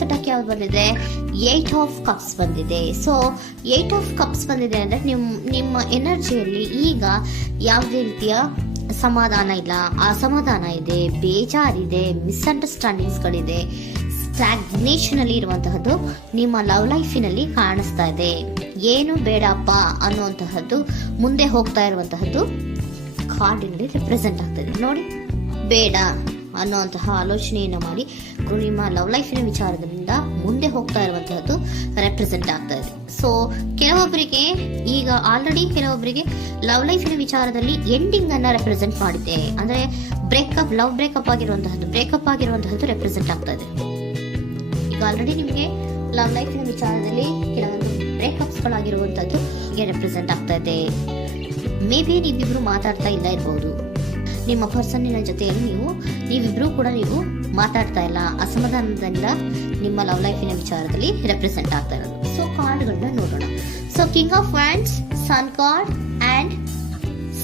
The deck ಯಾವ್ದು ಬಂದಿದೆ? 8 of cups ಬಂದಿದೆ. ಸೊ 8 ಆಫ್ ಕಪ್ಸ್ ಬಂದಿದೆ ಅಂದ್ರೆ ನಿಮ್ಮ ಎನರ್ಜಿಯಲ್ಲಿ ಈಗ ಯಾವುದೇ ರೀತಿಯ ಸಮಾಧಾನ ಇಲ್ಲ, ಅಸಮಾಧಾನ ಇದೆ, ಬೇಜಾರಿದೆ, ಮಿಸ್ಅಂಡರ್ಸ್ಟ್ಯಾಂಡಿಂಗ್ಸ್ಗಳಿದೆ, ಸ್ಟಾಗ್ನೇಷನ್ ಅಲ್ಲಿ ಇರುವಂತಹದ್ದು ನಿಮ್ಮ ಲವ್ ಲೈಫಿನಲ್ಲಿ ಕಾಣಿಸ್ತಾ ಇದೆ. ಏನು ಬೇಡಪ್ಪ ಅನ್ನುವಂತಹದ್ದು ಮುಂದೆ ಹೋಗ್ತಾ ಇರುವಂತಹದ್ದು ಕಾರ್ಡಿನಲ್ಲಿ ರೆಪ್ರೆಸೆಂಟ್ ಆಗ್ತದೆ. ನೋಡಿ, ಬೇಡ ಅನ್ನುವಂತಹ ಆಲೋಚನೆಯನ್ನು ಮಾಡಿ ನಿಮ್ಮ ಲವ್ ಲೈಫಿನ ವಿಚಾರದಿಂದ ಮುಂದೆ ಹೋಗ್ತಾ ಇರುವಂತಹದ್ದು ರೆಪ್ರೆಸೆಂಟ್ ಆಗ್ತಾ ಇದೆ. ಸೊ ಕೆಲವೊಬ್ಬರಿಗೆ ಈಗ ಆಲ್ರೆಡಿ ಕೆಲವೊಬ್ಬರಿಗೆ ಲವ್ ಲೈಫಿನ ವಿಚಾರದಲ್ಲಿ ಎಂಡಿಂಗ್ ಅನ್ನ ರೆಪ್ರೆಸೆಂಟ್ ಮಾಡಿದೆ. ಅಂದ್ರೆ ಲವ್ ಬ್ರೇಕಪ್ ಆಗಿರುವಂತಹದ್ದು ರೆಪ್ರೆಸೆಂಟ್ ಆಗ್ತಾ ಇದೆ. ಈಗ ಆಲ್ರೆಡಿ ನಿಮಗೆ ಲವ್ ಲೈಫಿನ ವಿಚಾರದಲ್ಲಿ ಕೆಲವೊಂದು ಬ್ರೇಕಪ್ಸ್ ಗಳಾಗಿರುವಂತದ್ದು ರೆಪ್ರೆಸೆಂಟ್ ಆಗ್ತಾ ಇದೆ. ಮೇ ಬಿ ನೀವಿಬ್ರು ಮಾತಾಡ್ತಾ ಇಲ್ಲ ಇರಬಹುದು, ನಿಮ್ಮ ಪರ್ಸನ್ನಿನ ಜೊತೆಯಲ್ಲಿ ನೀವಿಬ್ರು ಕೂಡ ಮಾತಾಡ್ತಾ ಇಲ್ಲ, ಅಸಮಾಧಾನದಿಂದ ನಿಮ್ಮ ಲವ್ ಲೈಫಿನ ವಿಚಾರದಲ್ಲಿ ರೆಪ್ರೆಸೆಂಟ್ ಆಗ್ತಾ ಇರೋದು. ಸೊ ಕಾರ್ಡ್ಗಳನ್ನ ನೋಡೋಣ. So king of wands, sun card and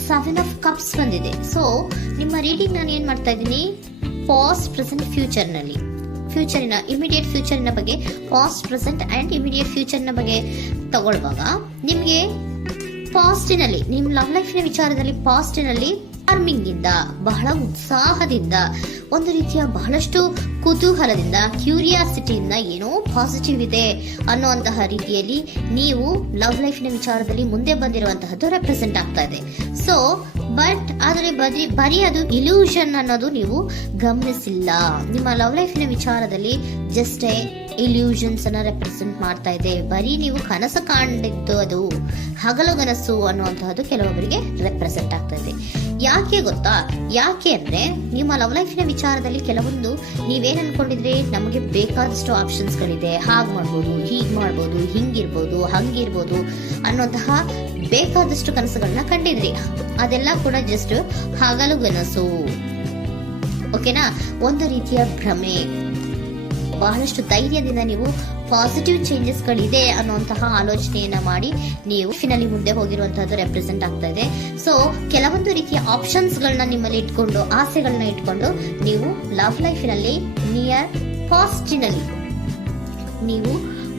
7 of cups ಬಂದಿದೆ. ಸೊ ನಿಮ್ಮ ರೀಡಿಂಗ್ ನಾನು ಏನ್ ಮಾಡ್ತಾ ಇದ್ದೀನಿ, ಪಾಸ್ಟ್, ಪ್ರೆಸೆಂಟ್, ಫ್ಯೂಚರಿನ ಇಮಿಡಿಯೇಟ್ ಫ್ಯೂಚರಿನ ಬಗ್ಗೆ, ಪಾಸ್ಟ್, ಪ್ರೆಸೆಂಟ್ ಅಂಡ್ ಇಮಿಡಿಯೇಟ್ ಫ್ಯೂಚರ್ನ ಬಗ್ಗೆ ತಗೊಳ್ಳುವಾಗ ನಿಮಗೆ ಪಾಸ್ಟಿನಲ್ಲಿ, ನಿಮ್ಮ ಲವ್ ಲೈಫಿನ ವಿಚಾರದಲ್ಲಿ ಪಾಸ್ಟಿನಲ್ಲಿ ಚಾರ್ಮಿಂಗ್ ಇಂದ, ಬಹಳ ಉತ್ಸಾಹದಿಂದ, ಒಂದು ರೀತಿಯ ಬಹಳಷ್ಟು ಕುತೂಹಲದಿಂದ, ಕ್ಯೂರಿಯಾಸಿಟಿಯಿಂದ ಏನೋ ಪಾಸಿಟಿವ್ ಇದೆ ಅನ್ನುವಂತಹ ರೀತಿಯಲ್ಲಿ ನೀವು ಲವ್ ಲೈಫಿನ ವಿಚಾರದಲ್ಲಿ ಮುಂದೆ ಬಂದಿರುವಂತಹದ್ದು ರೆಪ್ರೆಸೆಂಟ್ ಆಗ್ತಾ ಇದೆ. ಸೊ ಬಟ್ ಆದರೆ ಬರೀ ಅದು ಇಲ್ಯೂಷನ್ ಅನ್ನೋದು ನೀವು ಗಮನಿಸಿಲ್ಲ. ನಿಮ್ಮ ಲವ್ ಲೈಫಿನ ವಿಚಾರದಲ್ಲಿ ಜಸ್ಟ್ ಇಲ್ಯೂಷನ್ಸ್ ಅನ್ನ ರೆಪ್ರೆಸೆಂಟ್ ಮಾಡ್ತಾ ಇದೆ. ಬರೀ ನೀವು ಕನಸು ಕಾಣಿದ್ದು ಅದು ಹಗಲುಗನಸು ಅನ್ನುವಂತಹದ್ದು ಕೆಲವೊಬ್ಬರಿಗೆ ರೆಪ್ರೆಸೆಂಟ್ ಆಗ್ತಾ ಇದೆ. ಯಾಕೆ ಗೊತ್ತಾ? ಯಾಕೆ ಅಂದ್ರೆ ನಿಮ್ಮ ಲವ್ ಲೈಫಿನ ವಿಚಾರದಲ್ಲಿ ಕೆಲವೊಂದು ನೀವೇನ್ ಅನ್ಕೊಂಡಿದ್ರೆ, ನಮಗೆ ಬೇಕಾದಷ್ಟು ಆಪ್ಷನ್ಸ್ ಗಳಿದೆ, ಹಾಗ್ ಮಾಡ್ಬೋದು, ಹೀಗ್ ಮಾಡ್ಬೋದು, ಹಿಂಗಿರ್ಬೋದು, ಹಂಗಿರ್ಬೋದು ಅನ್ನುವಂತಹ ಬೇಕಾದಷ್ಟು ಕನಸುಗಳನ್ನ ಕಂಡಿದ್ರಿ. ಅದೆಲ್ಲ ಕೂಡ ಜಸ್ಟ್ ಹಗಲುಗನಸು, ಓಕೆನಾ? ಒಂದು ರೀತಿಯ ಭ್ರಮೆ. ಬಹಳಷ್ಟು ಧೈರ್ಯದಿಂದ ನೀವು ಪಾಸಿಟಿವ್ ಚೇಂಜಸ್ ಗಳಿದೆ ಅನ್ನುವಂತಹ ಆಲೋಚನೆಯನ್ನ ಮಾಡಿ ನೀವು ಫಿನಲ್ಲಿ ಮುಂದೆ ಹೋಗಿರುವಂತಹದ್ದು ರೆಪ್ರೆಸೆಂಟ್ ಆಗ್ತಾ ಇದೆ. ಸೊ ಕೆಲವೊಂದು ರೀತಿಯ ಆಪ್ಷನ್ಸ್ ಗಳನ್ನ ನಿಮ್ಮಲ್ಲಿ ಇಟ್ಕೊಂಡು, ಆಸೆಗಳನ್ನ ಇಟ್ಕೊಂಡು ನೀವು ಲವ್ ಲೈಫಿನಲ್ಲಿ ನಿಯರ್ ಪಾಸ್ಟಿನಲ್ಲಿ ನೀವು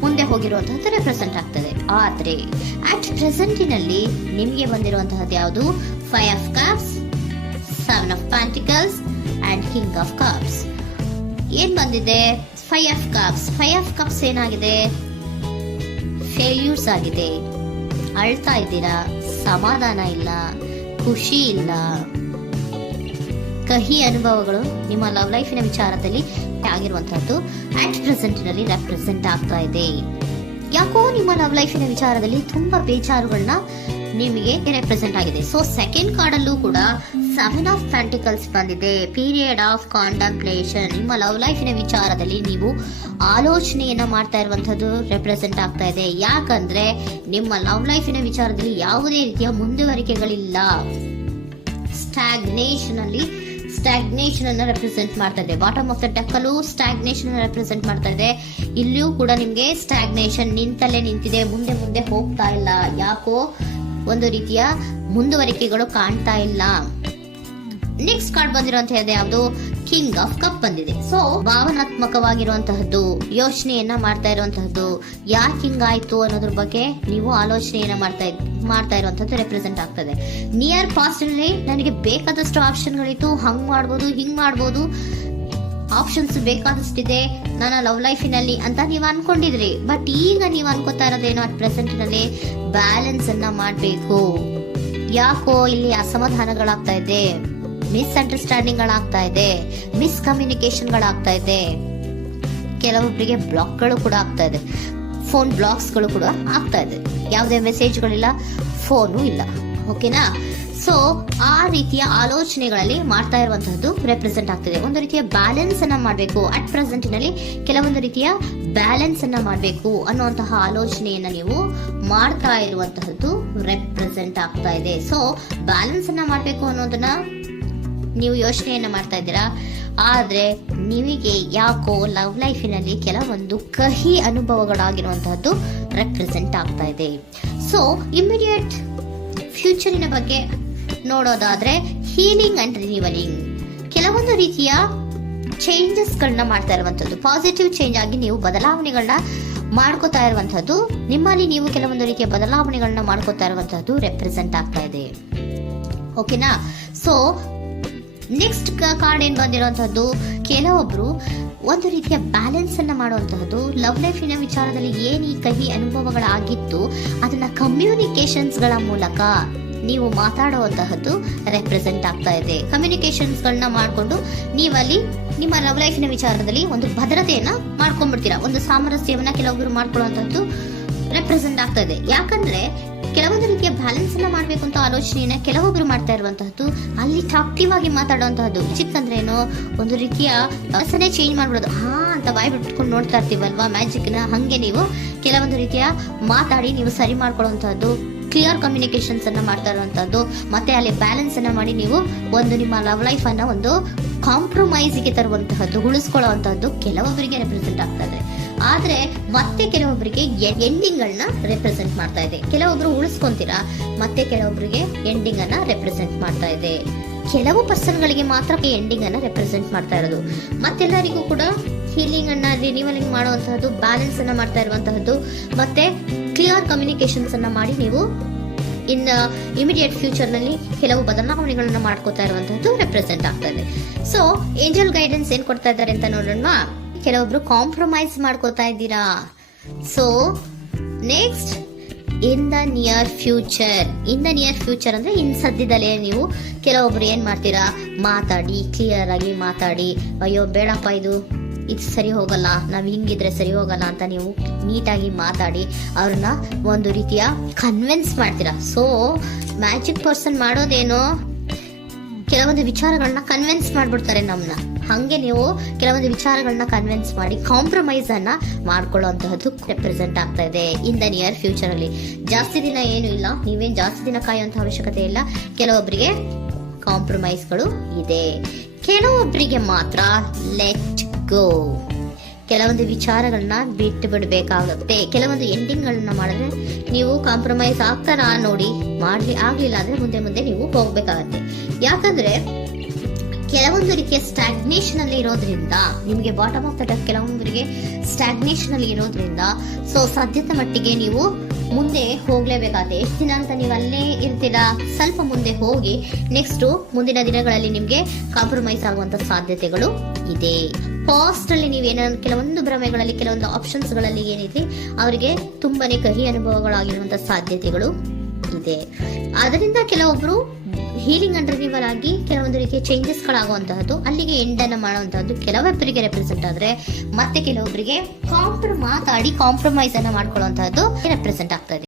ಮುಂದೆ ಹೋಗಿರುವಂತಹದ್ದು ರೆಪ್ರೆಸೆಂಟ್ ಆಗ್ತದೆ. ಆದ್ರೆ ಅಟ್ ಪ್ರೆಸೆಂಟಿನಲ್ಲಿ ನಿಮಗೆ ಬಂದಿರುವಂತಹದ್ದು ಯಾವುದು? 5 of cups, 7 of pentacles and king of cups. ಏನ್ ಬಂದಿದೆ? 5 ಆಫ್ ಕಪ್ಸ್. 5 ಆಫ್ ಕಪ್ಸ್ ಏನಾಗಿದೆ? ಫೇಲ್ಯೂರ್ಸ್ ಆಗಿದೆ, ಅಳ್ತಾ ಇದ್ದೀರಾ, ಸಮಾಧಾನ ಇಲ್ಲ, ಖುಷಿ ಇಲ್ಲ, ಕಹಿ ಅನುಭವಗಳು ನಿಮ್ಮ ಲವ್ ಲೈಫಿನ ವಿಚಾರದಲ್ಲಿ ಆಗಿರುವಂತಹದ್ದು ಅಟ್ ಪ್ರೆಸೆಂಟ್ ನಲ್ಲಿ ರೆಪ್ರೆಸೆಂಟ್ ಆಗ್ತಾ ಇದೆ. ಯಾಕೋ ನಿಮ್ಮ ಲವ್ ಲೈಫಿನ ವಿಚಾರದಲ್ಲಿ ತುಂಬಾ ಬೇಜಾರುಗಳನ್ನ ನಿಮಗೆ ರೆಪ್ರೆಸೆಂಟ್ ಆಗಿದೆ. ಸೊ ಸೆಕೆಂಡ್ ಕಾರ್ಡ್ ಅಲ್ಲೂ ಕೂಡ 7 ಆಫ್ ಪ್ಯಾಂಟಿಕಲ್ಸ್ ಬಂದಿದೆ. Period of contemplation. ನಿಮ್ಮ ಲವ್ ಲೈಫಿನ ವಿಚಾರದಲ್ಲಿ ನೀವು ಆಲೋಚನೆಯನ್ನ ಮಾಡ್ತಾ ಇರುವಂತದ್ದು ರೆಪ್ರೆಸೆಂಟ್ ಆಗ್ತಾ ಇದೆ. ಯಾಕಂದ್ರೆ ನಿಮ್ಮ ಲವ್ ಲೈಫಿನ ವಿಚಾರದಲ್ಲಿ ಯಾವುದೇ ರೀತಿಯ ಮುಂದುವರಿಕೆಗಳಿಲ್ಲ. ಸ್ಟಾಗ್ನೇಷನ್ ಅನ್ನ ರೆಪ್ರೆಸೆಂಟ್ ಮಾಡ್ತಾ ಇದೆ. ಬಾಟಮ್ ಆಫ್ ದ ಡೆಕ್ ಅಲ್ಲೂ ಸ್ಟಾಗ್ನೇಷನ್ ಅನ್ನ ರೆಪ್ರೆಸೆಂಟ್ ಮಾಡ್ತಾ ಇದೆ. ಇಲ್ಲಿಯೂ ಕೂಡ ನಿಮ್ಗೆ ಸ್ಟಾಗ್ನೇಷನ್, ನಿಂತಲ್ಲೇ ನಿಂತಿದೆ, ಮುಂದೆ ಹೋಗ್ತಾ ಇಲ್ಲ. ಯಾಕೋ ಒಂದು ರೀತಿಯ ಮುಂದುವರಿಕೆಗಳು ಕಾಣ್ತಾ ಇಲ್ಲ. ನೆಕ್ಸ್ಟ್ ಕಾರ್ಡ್ ಬಂದಿರುವಂತಹದ್ದು ಯಾವುದು? ಕಿಂಗ್ ಆಫ್ ಕಪ್ ಬಂದಿದೆ. ಸೊ ಭಾವನಾತ್ಮಕವಾಗಿರುವಂತಹದ್ದು, ಯೋಚನೆಯನ್ನ ಮಾಡ್ತಾ ಇರುವಂತಹದ್ದು, ಯಾಕೆ ಹಿಂಗಾಯ್ತು ಅನ್ನೋದ್ರ ಬಗ್ಗೆ ನೀವು ಆಲೋಚನೆಯನ್ನ ಮಾಡ್ತಾ ಇರುವಂತಹದ್ದು ರೆಪ್ರೆಸೆಂಟ್ ಆಗ್ತದೆ. ನಿಯರ್ ಪಾಸ್ಟ್ ನಲ್ಲಿ ನನಗೆ ಬೇಕಾದಷ್ಟು ಆಪ್ಷನ್ಗಳಿತ್ತು, ಹಂಗ್ ಮಾಡ್ಬೋದು, ಹಿಂಗ್ ಮಾಡ್ಬೋದು, ಆಪ್ಷನ್ಸ್ ಬೇಕಾದಷ್ಟಿದೆ ನನ್ನ ಲವ್ ಲೈಫಿನಲ್ಲಿ ಅಂತ ನೀವು ಅನ್ಕೊಂಡಿದ್ರಿ. ಬಟ್ ಈಗ ನೀವು ಅನ್ಕೋತಾ ಇರೋದೇನೋ ಅಟ್ ಪ್ರೆಸೆಂಟ್ ನಲ್ಲಿ ಬ್ಯಾಲೆನ್ಸ್ ಅನ್ನ ಮಾಡ್ಬೇಕು. ಯಾಕೋ ಇಲ್ಲಿ ಅಸಮಾಧಾನಗಳಾಗ್ತಾ ಇದೆ, ಮಿಸ್ಅಂಡರ್ಸ್ಟ್ಯಾಂಡಿಂಗ್ ಗಳಾಗ್ತಾ ಇದೆ, ಮಿಸ್ಕಮ್ಯುನಿಕೇಶನ್ ಗಳಾಗ್ತಾ ಇದೆ. ಕೆಲವೊಬ್ಬರಿಗೆ ಬ್ಲಾಕ್ಗಳು ಕೂಡ ಆಗ್ತಾ ಇದೆ, ಫೋನ್ ಬ್ಲಾಕ್ಸ್ ಗಳು ಕೂಡ ಆಗ್ತಾ ಇದೆ. ಯಾವುದೇ ಮೆಸೇಜ್ಗಳಿಲ್ಲ, ಫೋನು ಇಲ್ಲ, ಓಕೆನಾ? ಸೊ ಆ ರೀತಿಯ ಆಲೋಚನೆಗಳಲ್ಲಿ ಮಾಡ್ತಾ ಇರುವಂತಹದ್ದು ರೆಪ್ರೆಸೆಂಟ್ ಆಗ್ತಿದೆ. ಒಂದು ರೀತಿಯ ಬ್ಯಾಲೆನ್ಸ್ ಅನ್ನ ಮಾಡಬೇಕು. ಅಟ್ ಪ್ರೆಸೆಂಟ್ ನಲ್ಲಿ ಕೆಲವೊಂದು ರೀತಿಯ ಬ್ಯಾಲೆನ್ಸ್ ಅನ್ನ ಮಾಡಬೇಕು ಅನ್ನುವಂತಹ ಆಲೋಚನೆಯನ್ನ ನೀವು ಮಾಡ್ತಾ ಇರುವಂತಹದ್ದು ರೆಪ್ರೆಸೆಂಟ್ ಆಗ್ತಾ ಇದೆ. ಸೊ ಬ್ಯಾಲೆನ್ಸ್ ಅನ್ನ ಮಾಡಬೇಕು ಅನ್ನೋದನ್ನ ನೀವು ಯೋಚನೆಯನ್ನ ಮಾಡ್ತಾ ಇದ್ದೀರಾ. ಆದ್ರೆ ನಿಮಗೆ ಯಾಕೋ ಲವ್ ಲೈಫಿನಲ್ಲಿ ಕೆಲವೊಂದು ಕಹಿ ಅನುಭವಗಳಾಗಿರುವಂತಹದ್ದು ರೆಪ್ರೆಸೆಂಟ್ ಆಗ್ತಾ ಇದೆ. ಸೊ ಇಮಿಡಿಯೇಟ್ ಫ್ಯೂಚರಿನ ಬಗ್ಗೆ ನೋಡೋದಾದ್ರೆ ಹೀಲಿಂಗ್ ಅಂಡ್ ರಿನಿವಲಿಂಗ್, ಕೆಲವೊಂದು ರೀತಿಯ ಚೇಂಜಸ್ಗಳನ್ನ ಮಾಡ್ತಾ ಇರುವಂತದ್ದು, ಪಾಸಿಟಿವ್ ಚೇಂಜ್ ಆಗಿ ನೀವು ಬದಲಾವಣೆಗಳನ್ನ ಮಾಡ್ಕೋತಾ ಇರುವಂತದ್ದು, ನಿಮ್ಮಲ್ಲಿ ನೀವು ಕೆಲವೊಂದು ರೀತಿಯ ಬದಲಾವಣೆಗಳನ್ನ ಮಾಡ್ಕೋತಾ ಇರುವಂತದ್ದು ರೆಪ್ರೆಸೆಂಟ್ ಆಗ್ತಾ ಇದೆ. ಓಕೆನಾ? ಸೊ ನೆಕ್ಸ್ಟ್ ಕಾರ್ಡ್ ಏನ್ ಬಂದಿರುವಂತದ್ದು, ಕೆಲವೊಬ್ರು ಒಂದು ರೀತಿಯ ಬ್ಯಾಲೆನ್ಸ್ ಅನ್ನ ಮಾಡುವಂತಹದ್ದು, ಲವ್ ಲೈಫಿನ ವಿಚಾರದಲ್ಲಿ ಏನ್ ಈ ಕಹಿ ಅನುಭವಗಳಾಗಿತ್ತು ಅದನ್ನ ಕಮ್ಯುನಿಕೇಶನ್ಸ್ ಗಳ ಮೂಲಕ ನೀವು ಮಾತಾಡುವಂತಹದ್ದು ರೆಪ್ರೆಸೆಂಟ್ ಆಗ್ತಾ ಇದೆ. ಕಮ್ಯುನಿಕೇಶನ್ಸ್ ಗಳನ್ನ ಮಾಡ್ಕೊಂಡು ನೀವಲ್ಲಿ ನಿಮ್ಮ ಲವ್ ಲೈಫಿನ ವಿಚಾರದಲ್ಲಿ ಒಂದು ಭದ್ರತೆಯನ್ನ ಮಾಡ್ಕೊಂಡ್ಬಿಡ್ತೀರಾ, ಒಂದು ಸಾಮರಸ್ಯವನ್ನ ಕೆಲವೊಬ್ರು ಮಾಡ್ಕೊಳ್ಳುವಂತಹದ್ದು ರೆಪ್ರೆಸೆಂಟ್ ಆಗ್ತಾ ಇದೆ. ಯಾಕಂದ್ರೆ ಕೆಲವೊಂದು ರೀತಿಯ ಬ್ಯಾಲೆನ್ಸ್ ಅನ್ನ ಮಾಡ್ಬೇಕು ಅಂತ ಆಲೋಚನೆಯನ್ನ ಕೆಲವೊಬ್ರು ಮಾಡ್ತಾ ಇರುವಂತಹದ್ದು, ಅಲ್ಲಿ ಟಾಕ್ಟಿವ್ ಆಗಿ ಮಾತಾಡುವಂತಹದ್ದು. ಚಿಕ್ಕ ಏನೋ ಒಂದು ರೀತಿಯ ರಸನೆ ಚೇಂಜ್ ಮಾಡ್ಬಿಡೋದು, ಹಾ ಅಂತ ಬಾಯ್ ಬಿಟ್ಕೊಂಡು ನೋಡ್ತಾ ಇರ್ತೀವಲ್ವಾ ಮ್ಯಾಜಿಕ್ ನ, ಹಂಗೆ ನೀವು ಕೆಲವೊಂದು ರೀತಿಯ ಮಾತಾಡಿ ನೀವು ಸರಿ ಮಾಡ್ಕೊಳ್ಳುವಂತಹದ್ದು, ಕ್ಲಿಯರ್ ಕಮ್ಯುನಿಕೇಶನ್ಸ್ ಅನ್ನ ಮಾಡ್ತಾ ಇರುವಂತಹದ್ದು, ಮತ್ತೆ ಅಲ್ಲಿ ಬ್ಯಾಲೆನ್ಸ್ ಅನ್ನ ಮಾಡಿ ನೀವು ಒಂದು ನಿಮ್ಮ ಲವ್ ಲೈಫ್ ಅನ್ನ ಒಂದು ಕಾಂಪ್ರಮೈಸ್ ಗೆ ತರುವಂತಹದ್ದು, ಉಳಿಸ್ಕೊಳ್ಳುವಂತಹದ್ದು ಕೆಲವೊಬ್ಬರಿಗೆ ರೆಪ್ರೆಸೆಂಟ್ ಆಗ್ತಾ ಇದೆ. ಆದ್ರೆ ಮತ್ತೆ ಕೆಲವೊಬ್ಬರಿಗೆ ಎಂಡಿಂಗ್ ಗಳನ್ನ ರೆಪ್ರೆಸೆಂಟ್ ಮಾಡ್ತಾ ಇದೆ. ಕೆಲವೊಬ್ರು ಉಳಿಸ್ಕೊಂತೀರಾ, ಮತ್ತೆ ಕೆಲವೊಬ್ಬರಿಗೆ ಎಂಡಿಂಗ್ ಅನ್ನ ರೆಪ್ರೆಸೆಂಟ್ ಮಾಡ್ತಾ ಇದೆ. ಕೆಲವು ಪರ್ಸನ್ ಗಳಿಗೆ ಮಾತ್ರ ಎಂಡಿಂಗ್ ಅನ್ನ ರೆಪ್ರೆಸೆಂಟ್ ಮಾಡ್ತಾ ಇರೋದು, ಮತ್ತೆಲ್ಲರಿಗೂ ಕೂಡ ಹೀಲಿಂಗ್ ಅನ್ನ ರಿನಿವಲಿಂಗ್ ಮಾಡುವಂತಹದ್ದು, ಬ್ಯಾಲೆನ್ಸ್ ಅನ್ನ ಮಾಡ್ತಾ ಇರುವಂತಹದ್ದು, ಮತ್ತೆ ಕ್ಲಿಯರ್ ಕಮ್ಯುನಿಕೇಶನ್ಸ್ ಅನ್ನ ಮಾಡಿ ನೀವು ಇನ್ ಇಮಿಡಿಯೇಟ್ ಫ್ಯೂಚರ್ ನಲ್ಲಿ ಕೆಲವು ಬದಲಾವಣೆಗಳನ್ನ ಮಾಡ್ಕೋತಾ ಇರುವಂತಹದ್ದು ರೆಪ್ರೆಸೆಂಟ್ ಆಗ್ತಾ ಇದೆ. ಸೊ ಏಂಜಲ್ ಗೈಡೆನ್ಸ್ ಏನ್ ಕೊಡ್ತಾ ಇದ್ದಾರೆ ಅಂತ ನೋಡೋಣ. ಕೆಲವೊಬ್ರು ಕಾಂಪ್ರಮೈಸ್ ಮಾಡ್ಕೋತಾ ಇದ್ದೀರಾ. So next in the near future ಅಂದ್ರೆ ಇನ್ ಸದ್ಯದಲ್ಲೇ ನೀವು ಕೆಲವೊಬ್ರು ಏನ್ ಮಾಡ್ತೀರಾ, ಮಾತಾಡಿ ಕ್ಲಿಯರ್ ಆಗಿ ಮಾತಾಡಿ, ಅಯ್ಯೋ ಬೇಡಪ್ಪ ಇದು ಸರಿ ಹೋಗಲ್ಲ, ನಾವ್ ಹಿಂಗಿದ್ರೆ ಸರಿ ಹೋಗಲ್ಲ ಅಂತ ನೀವು ನೀಟಾಗಿ ಮಾತಾಡಿ ಅವ್ರನ್ನ ಒಂದು ರೀತಿಯ ಕನ್ವಿನ್ಸ್ ಮಾಡ್ತೀರಾ. ಸೊ ಮ್ಯಾಜಿಕ್ ಪರ್ಸನ್ ಮಾಡೋದೇನೋ ಕೆಲವೊಂದು ವಿಚಾರಗಳನ್ನ ಕನ್ವಿನ್ಸ್ ಮಾಡ್ಬಿಡ್ತಾರೆ ನಮ್ಮನ್ನ, ಹಂಗೆ ನೀವು ಕೆಲವೊಂದು ವಿಚಾರಗಳನ್ನ ಕನ್ವಿನ್ಸ್ ಮಾಡಿ ಕಾಂಪ್ರಮೈಸ್ ಅನ್ನ ಮಾಡ್ಕೊಳ್ಳುವಂತಹದ್ದು ರೆಪ್ರೆಸೆಂಟ್ ಆಗ್ತಾ ಇದೆ ಇನ್ ದ ನಿಯರ್ ಫ್ಯೂಚರ್ ಅಲ್ಲಿ. ಜಾಸ್ತಿ ದಿನ ಏನು ಇಲ್ಲ, ನೀವೇನ್ ಜಾಸ್ತಿ ದಿನ ಕಾಯುವಂತ ಅವಶ್ಯಕತೆ ಇಲ್ಲ. ಕೆಲವೊಬ್ಬರಿಗೆ ಕಾಂಪ್ರಮೈಸ್ಗಳು ಇದೆ, ಕೆಲವೊಬ್ಬರಿಗೆ ಮಾತ್ರ ಲೆಟ್ ಗೋ, ಕೆಲವೊಂದು ವಿಚಾರಗಳನ್ನ ಬಿಟ್ಟು ಬಿಡಬೇಕಾಗುತ್ತೆ. ಕೆಲವೊಂದು ಎಂಡಿಂಗ್ ಗಳನ್ನ ಮಾಡಿದ್ರೆ ನೀವು ಕಾಂಪ್ರಮೈಸ್ ಆಗ್ತಾರಾ ನೋಡಿ, ಆಗ್ಲಿಲ್ಲ ಅಂದ್ರೆ ಮುಂದೆ ನೀವು ಹೋಗ್ಬೇಕಾಗತ್ತೆ. ಯಾಕಂದ್ರೆ ಕೆಲವೊಂದು ರೀತಿಯ ಸ್ಟಾಗ್ನೇಷನ್ ಅಲ್ಲಿ ಇರೋದ್ರಿಂದ, ನಿಮಗೆ ಬಾಟಮ್ ಆಫ್ ದ ಡೆಕ್ ಕೆಲವೊಬ್ಬರಿಗೆ ಸ್ಟಾಗ್ನೇಷನ್ ಅಲ್ಲಿ ಇರೋದ್ರಿಂದ, ಸೊ ಸಾಧ್ಯತೆ ಮಟ್ಟಿಗೆ ನೀವು ಮುಂದೆ ಹೋಗ್ಲೇಬೇಕಾಗುತ್ತೆ. ಎಷ್ಟು ದಿನ ಅಂತ ನೀವು ಅಲ್ಲೇ ಇರ್ತೀರಾ, ಸ್ವಲ್ಪ ಮುಂದೆ ಹೋಗಿ ನೆಕ್ಸ್ಟ್ ಮುಂದಿನ ದಿನಗಳಲ್ಲಿ ನಿಮ್ಗೆ ಕಾಂಪ್ರಮೈಸ್ ಆಗುವಂತ ಸಾಧ್ಯತೆಗಳು ಇದೆ. ಪಾಸ್ಟ್ ಅಲ್ಲಿ ನೀವೇನಾದ್ರು ಕೆಲವೊಂದು ಭ್ರಮೆಗಳಲ್ಲಿ, ಕೆಲವೊಂದು ಆಪ್ಷನ್ಸ್ ಗಳಲ್ಲಿ ಏನಿದೆ ಅವರಿಗೆ ತುಂಬಾನೇ ಕಹಿ ಅನುಭವಗಳಾಗಿರುವಂತ ಸಾಧ್ಯತೆಗಳು ಇದೆ. ಅದರಿಂದ ಕೆಲವೊಬ್ರು ಹೀಲಿಂಗ್ ಅಂಡ್ ರಿನಿವಲ್ ಆಗಿ ಕೆಲವೊಂದು ರೀತಿಯ ಚೇಂಜಸ್ ಗಳಾಗುವಂತಹದ್ದು, ಅಲ್ಲಿಗೆ ಎಂಡ್ ಅನ್ನ ಮಾಡುವಂತಹದ್ದು ಕೆಲವೊಬ್ಬರಿಗೆ ರೆಪ್ರೆಸೆಂಟ್ ಆದ್ರೆ, ಮತ್ತೆ ಕೆಲವೊಬ್ಬರಿಗೆ ಮಾತಾಡಿ ಕಾಂಪ್ರಮೈಸ್ ಅನ್ನ ಮಾಡ್ಕೊಳ್ಳುವಂತಹದ್ದು ರೆಪ್ರೆಸೆಂಟ್ ಆಗ್ತದೆ.